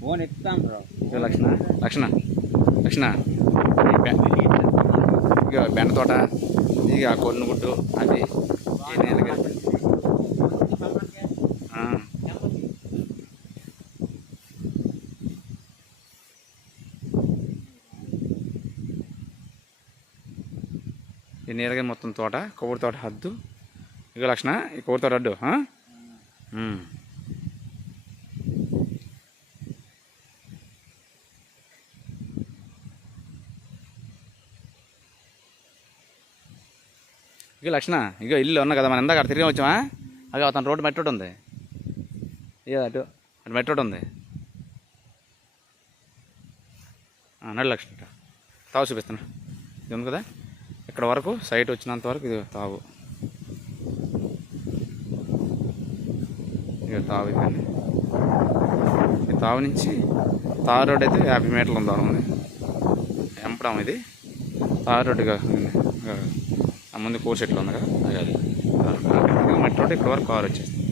Phone ఎత్తుతాం bro. ఇగో లక్షణ లక్షణ లక్షణ. బెండ తోట ఇక కొన్నుగుడ్డు అది. ఈ నీలగిరి ఈ మొత్తం తోట కొబ్బరి తోట హద్దు. ఇక లక్షణ ఈ కొబ్బరి తోట అడ్డు ఇక లక్షణ ఇక ఇల్లు ఉన్నా కదా మనం ఇందాక అక్కడ తిరిగి వచ్చామా? అదే అతను రోడ్డు మెట్రోడ్ ఉంది. ఇక అటు అటు మెట్రోడ్ ఉంది. ఆ, నడు లక్షణ తావు చూపిస్తున్నా. ఇది ఉంది కదా? ఇక్కడ వరకు సైట్ వచ్చినంత వరకు ఇది తావు ఇక తావు ఇది ఈ తావు నుంచి తారు రోడ్ అయితే యాభై మీటర్లు దూరం ఉంది ఎంపడం ఇది. తారు రోడ్డుగా ఇక ముందు కోర్స్ ఎట్లా ఉంది కదా అది అది మట్టి రోడ్డు ఇక్కడ వరకు కారు వచ్చేస్తుంది